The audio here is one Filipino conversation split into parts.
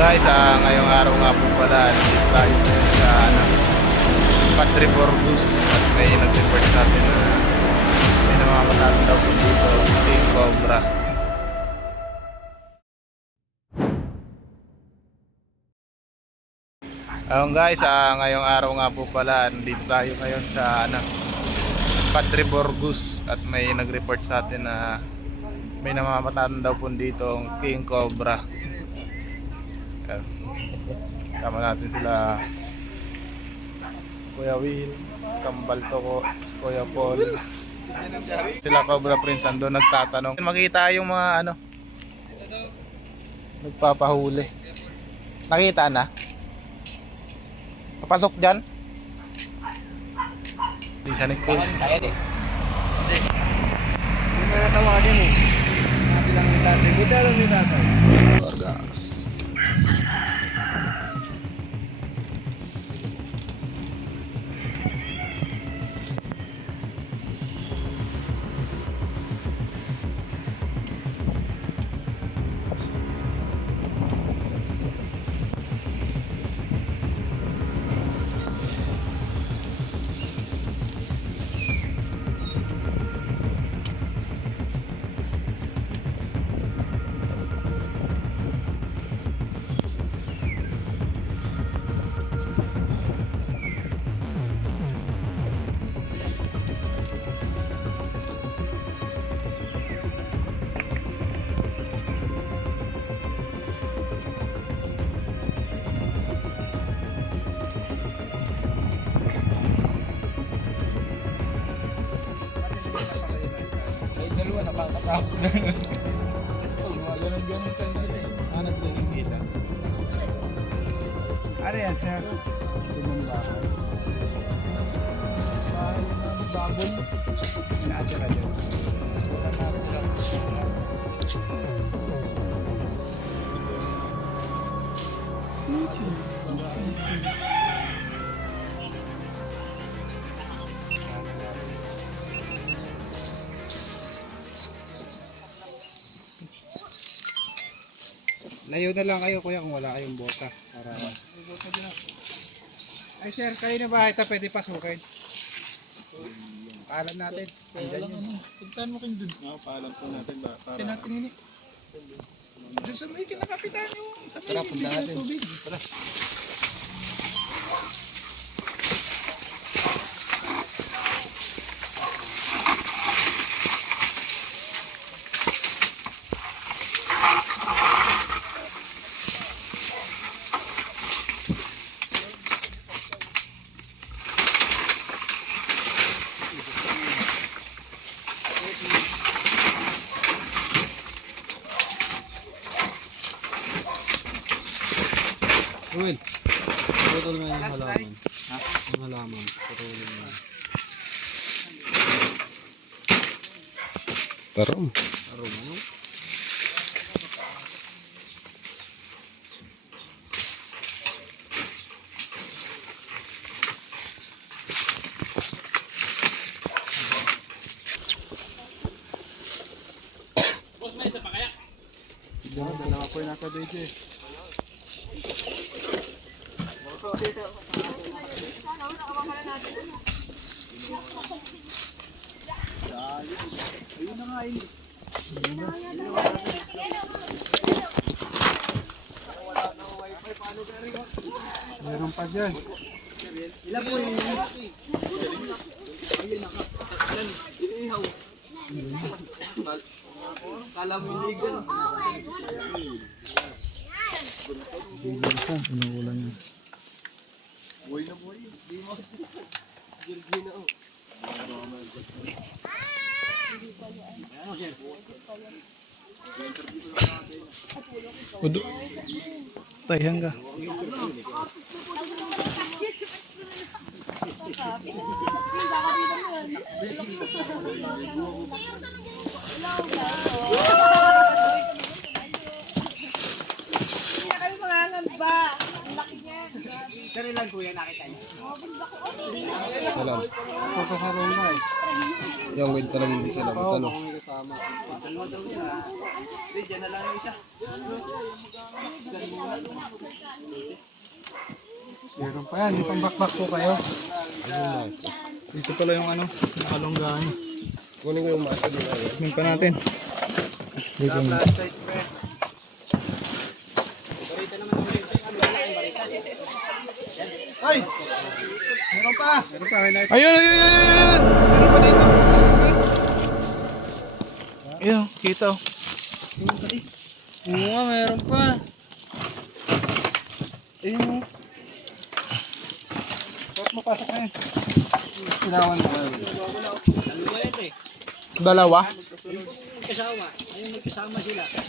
Guys, ngayong araw nga po pala, nandito tayo sa Padre Borgus at may nag-report sa atin na may namamataan daw po dito, King Cobra. Ayun guys, ngayong araw nga po pala, nandito tayo ngayon sa Padre Borgus at may nag-report sa atin na may namamataan daw po dito, King Cobra. Sama natin sila Kuya Will, Kambal Toko, Kuya Paul, sila Cobra Prince ando nagtatanong. Makita yung mga nagpapahuli. Nakita na? Papasok dyan? Di siya nag-pulse. Hindi mo natawagin eh. Sabi lang ni tatay. Buta lang ni tatay. Orgas. Dalawa nakakatapos na. Ganun kayo sila eh. Anas lang yung isa. Ano yan sir? Tumang bahay. Bahay na babon. Inaatira dyan. Wala na ako lang. Layo na lang kayo kuya kung wala kayong bota para ay sir, kayo na ba ito pwede pasukin? Paalam natin. Andyan yun. Pagtaan mo kayo dun. Paalam po natin ba? Para... Tinatin yun eh. Diyan sa may kinakapitan yung sa may Tara, puntahan natin. tubig. Tara. Ruel, putol nga yung halaman. Ha? Yung halaman, putulin mo. Tarom. Aro mo yun? Boss, may isa pa kaya? Dalawa po yung nasa DJ. Ayun na nga yun. Meron pa dyan. Ilan po yun? Inihaw. Kala mo yung ligan. Inuulan yun. Buhay na buhay. Di mo. Jirgin na oh. Udo. Tayang ka. Kanilan kuya nakita niyo? Salam. Ito sa sarong na eh. Yung wait talaga hindi salam. Oo, kung may kasama. Meron pa yan, may pambakbak po kayo. Dito pala yung ano, nakalonggahan. Kunin ko yung masa nila. Tingnan pa natin. Dito na. Ay! Meron pa! Meron pa, may night. Ayun, ayun, ayun, ayun! Meron pa dito. Ayun, kita oh. Oo nga, meron pa. Ayun. Bakit mapasok na yan? Kailangan mo kayo. Dalawa?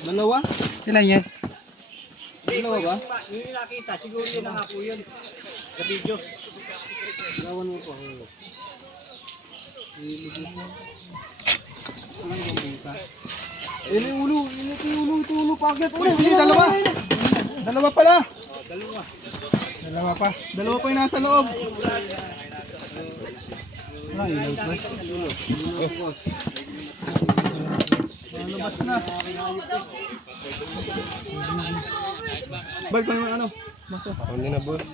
Dalawa? Ilan yan? Dalawa ba? Yung nakita, siguro yun na nga po yun. Sa video. Dalawan mo pa. Ayun yung ulo. Ito yung ulo. Pakit. Hindi, dalawa. Dalawa pala. Dalawa pa. Dalawa pa yung nasa loob. Ay, ilaw pa. Labas na. Bal, kung ano? Ako na boss.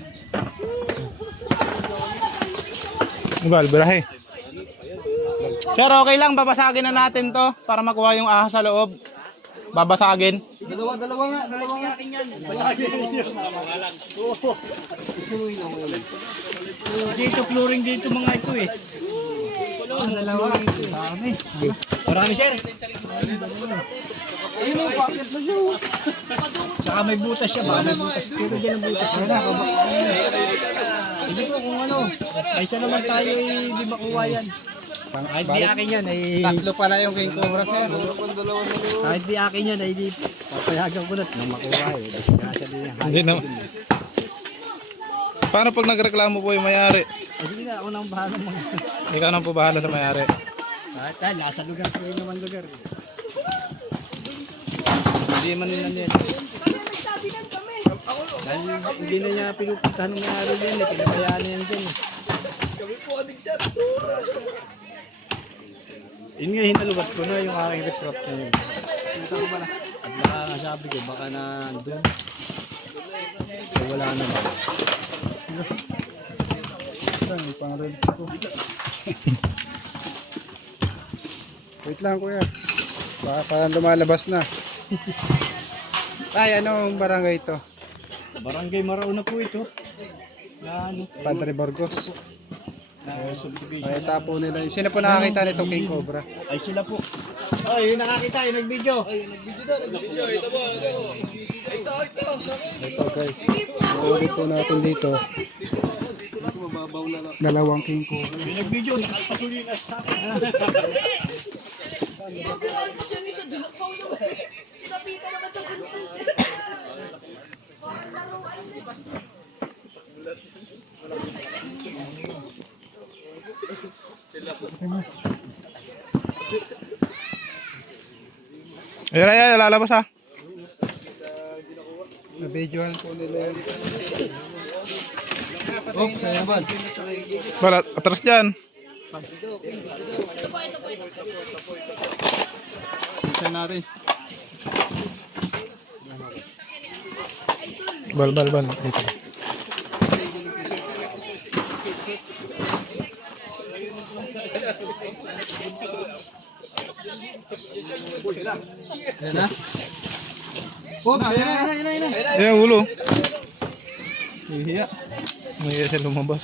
Bal, birahe. Sir, okay lang, babasagin na natin to para makuha yung ahas sa loob. Babasagin. Dalawa nga. Kasi ito flooring dito mga ito eh. Dalawa. Dami. Marami sir. Ayun yung pakit na siya. Saka may butas siya. Baka may butas. Pero dyan ang butas. Hindi ko kung ano. Kaysa naman tayo eh, di makuha yan. Kahit di akin yan ay... Tatlo pala yung King Cobra, sir. Kahit di akin yan ay di... Papayagan ko na nang makuha eh. Kasi din yan. Hindi naman. Paano pag nagreklamo po yung mayari? Sige na, ako nang bahala mga... Ikaw nang po bahala sa mayari. Kahit nasa lugar ko yun naman lugar. Hindi man nila yan. Dahil hindi na niya pinupuntahan ng mayari din eh. Pinabayaan na yan dyan eh. Yun nga hinalubat ko na yung aking refract na yun. At baka sabi ko, baka na doon. So, wala naman. May pang-reels ko. Wait lang, kuya. Baka parang lumalabas na. Ay, anong barangay ito? Barangay Marao na po ito. Na ano? Padre Burgos. Na subdivision. Ay, tapo nila. Sino po nakakita nitong King Cobra? Ay sila po. Ay, yung nakakita, yung nag-video. Ito guys. Ulit po natin dito. Dalawang King Cobra. Yung nag-video, nakapasuli na sa akin. Ayan, ayan, lalabas ha. Na-videohan po nila yan. Oh, kaya ba? Bal, atras dyan. Isa natin. Bal. Dito. Yan na? Oh, yan na. Ayan, ulo. Hihiya. Mahiya siya lumabas.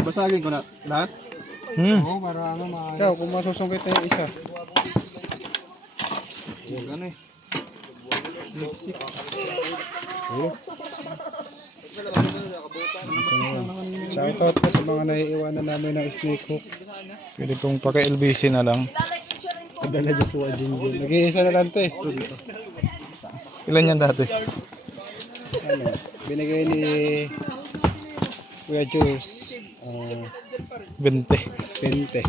Mabasagin ko na lahat. Oo, para ano, Ciao, kung masusungkit na yung isa. Huwag ano eh. Shoutout po sa mga naiiwanan namin ng snake hook. Pwede pong paka-LBC na lang. Padala dyan po ang Jinjin. Nag-iisa na lang ito eh. Ilan yan dati? Ano, binigay ni Kuya Juice. 20. 20.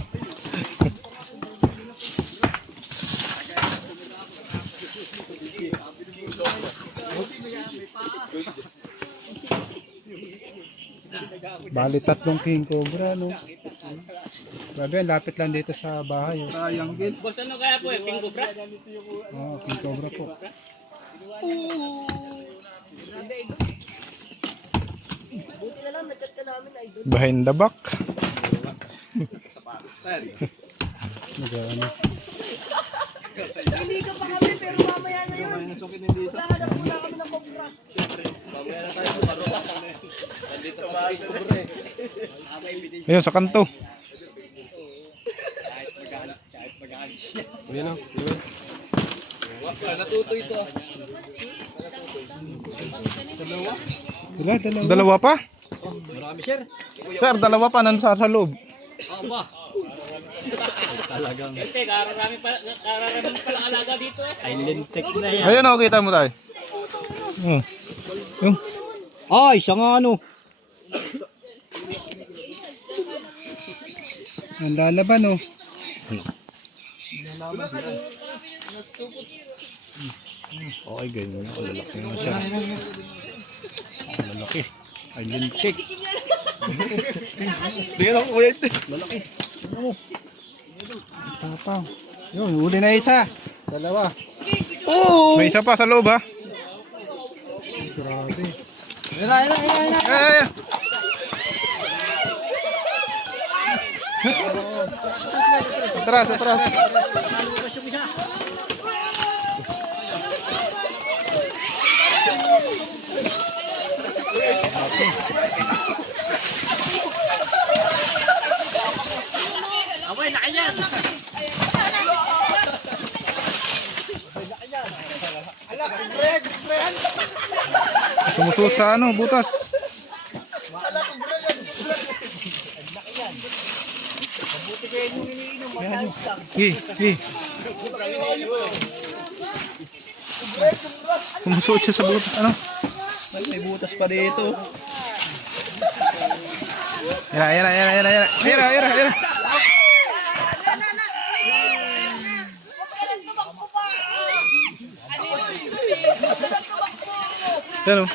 Bali 3 king cobra, no? Grabe, lapit lang dito sa bahay. Oh. Triangle. Boss, ano kaya po eh? King Cobra? Oh, king cobra po. Behind the back. Nag-ano. Niliga pa kami pero mamaya na yun. Maghahanap muna kami ng cobra. Ayun, sa kanto. Dalawa pa? Marami, sir. Sir, dalawa pa nasa sa loob. Oo ba? Talagang Hindi, kararami pala alaga dito eh. ay lintik na yan. Ayun, oh, kita mo tayo. Yung, Ay, siya nga ano. ang lalaban, oh. Okay, ganyan. Lalaki naman siya. Lalaki. Ay, lintik. Tingnan ako, kuya ito. Lalaki. Tapang. Yun, huli na isa. Dalawa. Oh! May isa pa sa loob, ha? Grabe. Ay! Atras, atras. Away, laki yan! Sumusuot sa ano, butas. Hi. Sumusuot siya sa butas, ano? May butas pa dito. Ira. Ano?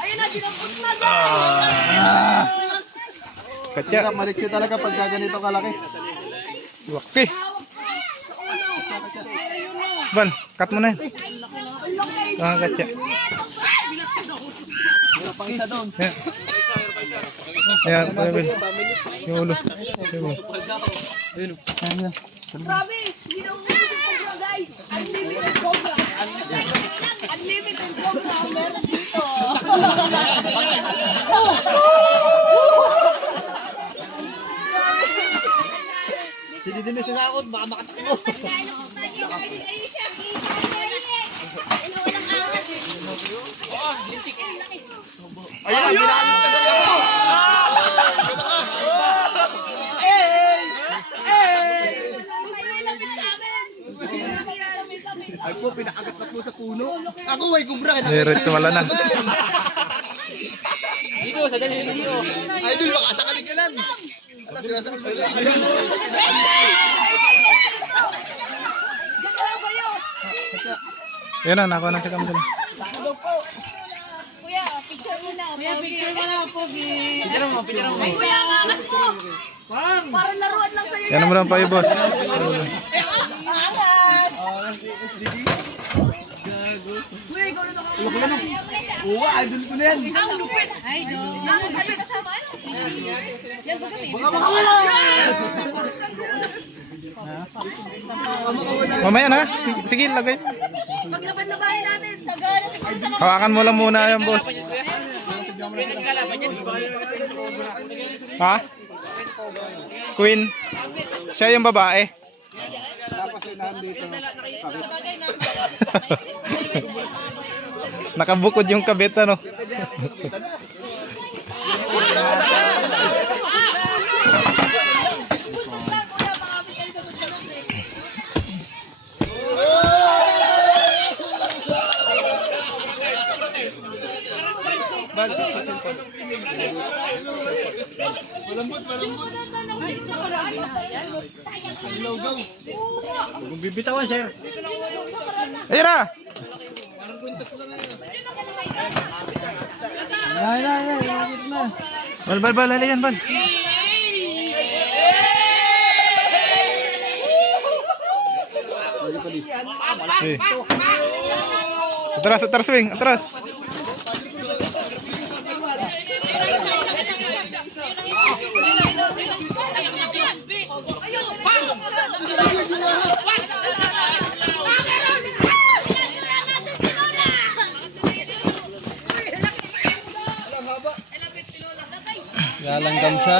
Ayun na, dinampot na. Katya. Mariksi talaga pag ganito kalaki. Laki. Ban, cut mo na yun. Katya. Isa doon. Ayan, Ayan, yung ulo. Grabe, hindi na umilis yung cobra guys. Unlimited cobra. Unlimited cobra ang meron dito. Sige din sa sakot, baka makatakot mo. Ayun, ginamit ka sa loob. Ay po, pinakagat na po sa puno. Ako ay kubra. Diretso wala na. Dito, sa dalili dito. Idol, baka sa kalingkanan. Ata sinasakot mo sa ayun. Yan na, nakuha na siya kami dun. Kuya, picture mo na. Kuya, picture mo na, Pogi. Picture mo. Ay, kuya, ang angas mo. Para laruan lang sa'yo. Yan mo lang pa yung boss. Angas. Kuya, ikaw na nakakita. Oo, idol ko na yan. Ang lupit. Idol. Ang lupit kasama. Yan ba kami? Baka makawala. Mamaya na. Sige, lagay. Paglaban-labanin natin. Sagana siguro sa mga... Hawakan mo lang muna yan, boss. Ha? Queen. Siya yung babae. Nakabukod yung kabit, ano? Malambot. Ilawgaw. Kung bibitawan, sir. Ayun na! Parang kwintas lang ngayon. Bal, halayan, bal. Eh. Atras, wing, atras. Lalanggam siya.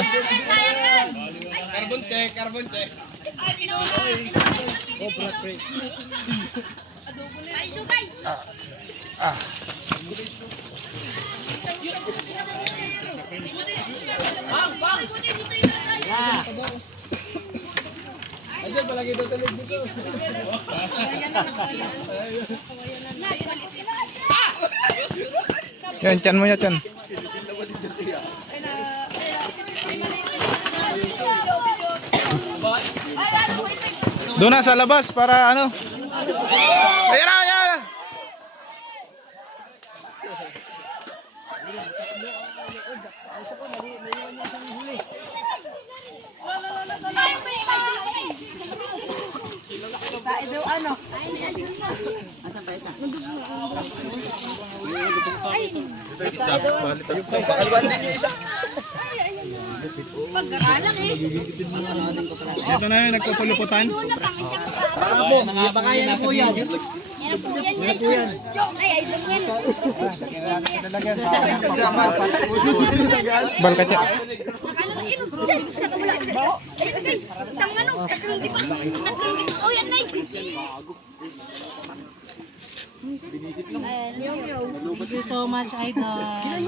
Carbon check. Ito guys. Ayan, palagi daw sa leg dito. Yan, tiyan mo yan. Doon na sa labas para ano. Ayun na, ayun. Pag-aralan eh. Ito na yung nagpapuluputan. Baka yan po yan. Yan po yan. Ay, ito yan. Bal ka tiyan. Isang ano, tatlong di ba? Oh, yan na Thank you so much, Idol.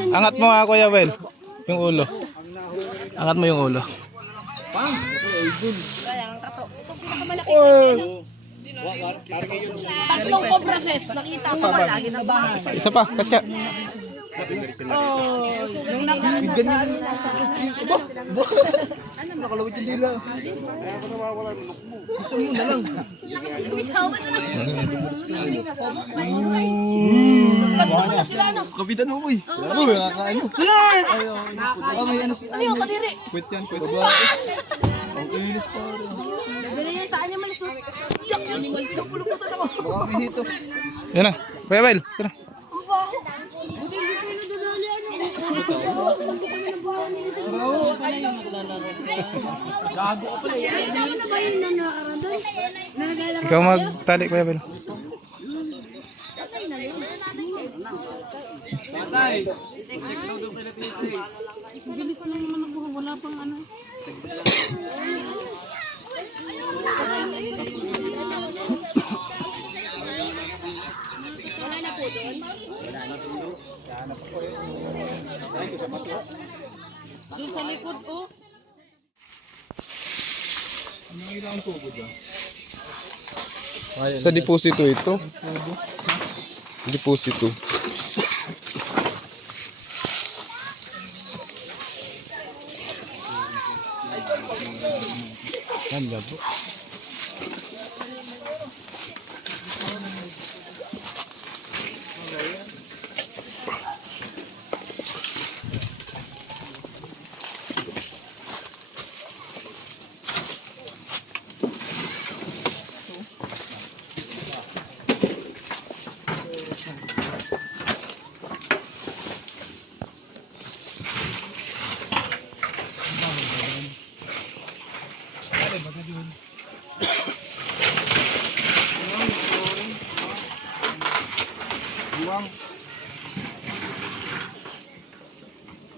Angat mo nga, Kuya Well. Yung ulo. Angat mo yung ulo. Tatlong cobra ses, nakita mo ba lagi na bahay? Isa pa, katya. Ganyan yung sakit. Nakalawit yung dila. Gusto mo na lang. Ganito na sila ano? Kapitan mo, boy. Oo, nakakaano. May ano si Ano yung kadiri? Quit yan, quit. Babae. Ang ilis pa rin. Dali niya sa animals. Yak, animals. Puluputan ako. Baka may hito. Yan na. Kuya Well, tara. Ang baho. Buti hindi kayo nadadali ano. Gago ka pala. Ano na ba yung nanakaradol? Ikaw magtali, Kuya Well. Bilis na naman ako. Wala pang ano. Wala na po doon. Doon sa likod, oh. Sa deposito ito. Deposito. Ganda po.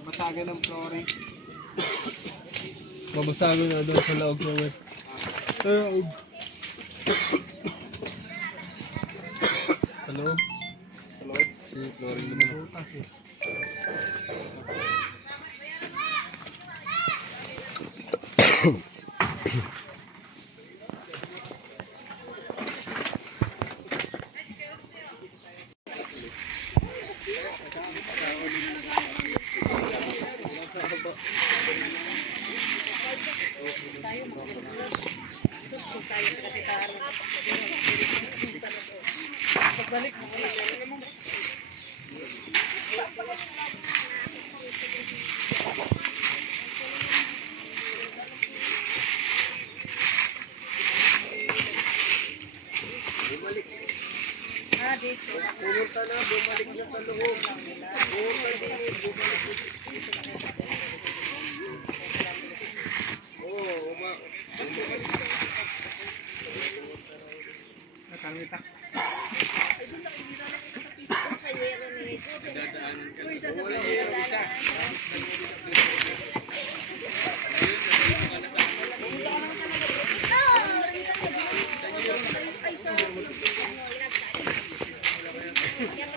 Masagan ng flooring. Mabasago na doon sa loob ng wet. Hello? Hello? Si flooring naman.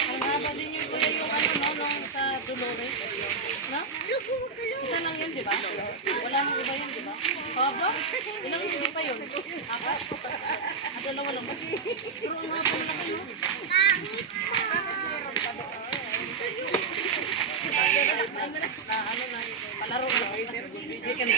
Ang haba din yung kuya yung ano, no, nung sa Dolores. No? Isa lang yun, di ba? Wala nang iba yun, di ba? Haba? Ilang hindi pa yun? Haba? Dalawa lang. Pero ang haba na kayo. Ano na, palaro ka lang. Hindi ka na.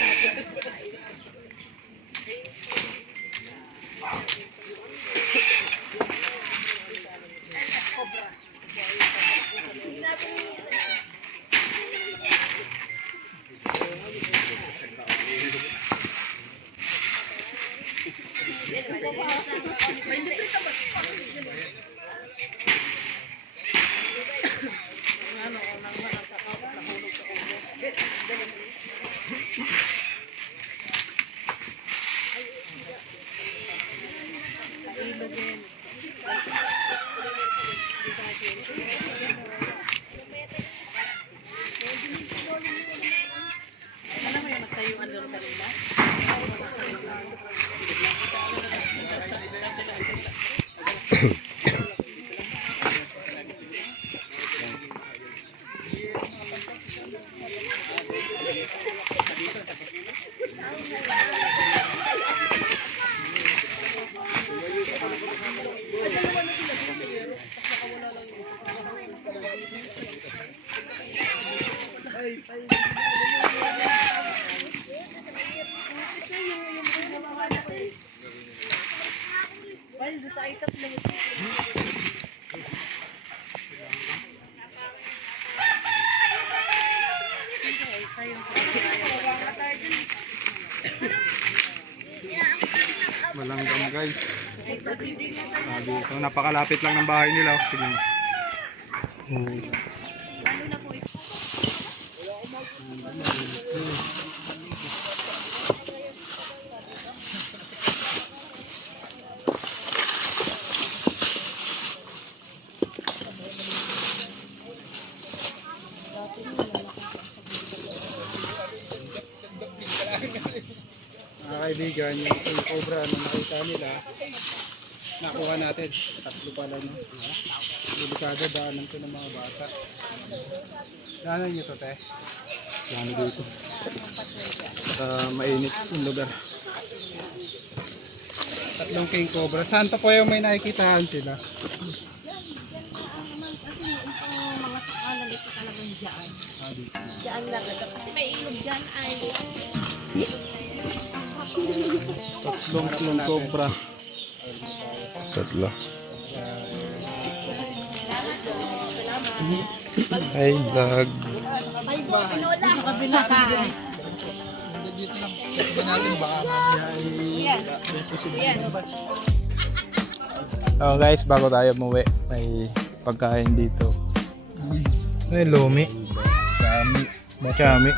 Alam mo yung magtayuan doon kanina? Balanggang guys. Dito, napakalapit lang ng bahay nila. Oh. Tignan mo. Mga kaibigan, yung cobra na nakita nila, nakuha natin. Tatlo pala, no? Delikado, daanan to ng mga bata. Daanan nyo to, te. Daanan dito. Mainit yung lugar. Tatlong king cobra. Saan to po yung may nakikitahan sila? Mga sukalan dito talagang dyan. Dyan lang ito. Kasi may ilog dyan ay. Tatlong cobra. Tatlo. Ay, vlog. Ay, pinola. Sa kabila ka. Check din natin baka mamaya ay may posibleng. So guys, bago tayo umuwi, may pagkain dito. Ano yung lumi? Chami. Chami.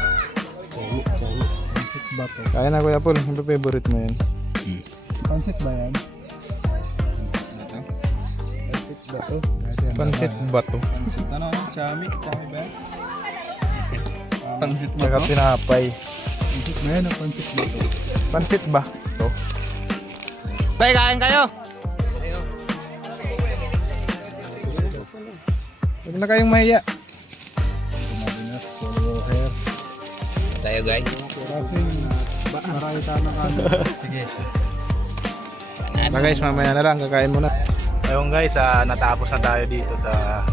Pansit ba to? Kaya na Kuya Paul, ano favorite mo yan? Pansit ba yan? Pansit ba to? Pansit bato. Pansit ano? Chami? Chami ba? Pansit ba Tsaka to? tinapay. Pansit ba yan o pansit ba to? Pansit ba? Ito. Tay, kain kayo! Huwag na kayong mahiya. Tumabinas, follow hair. Tayo guys. Marami tama ka. Sige. Na guys, mamaya na lang, kakain muna. Ayun guys, natapos na tayo dito sa...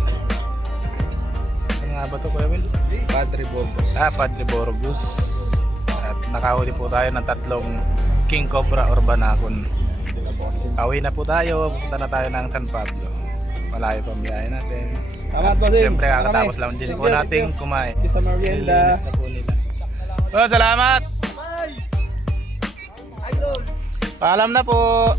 Ano nga ba ito, Kuya Will? Padre Burgos. Padre Burgos. At nakahuli po tayo ng tatlong king cobra or banakon. Pauwi na po tayo, pupunta na tayo ng San Pablo. malayo pa ang biyahe natin. Salamat po din. Siyempre kakatapos lang din po nating kumain. Sa merienda. Nililinis na po nila. Oh, salamat! Paalam na po!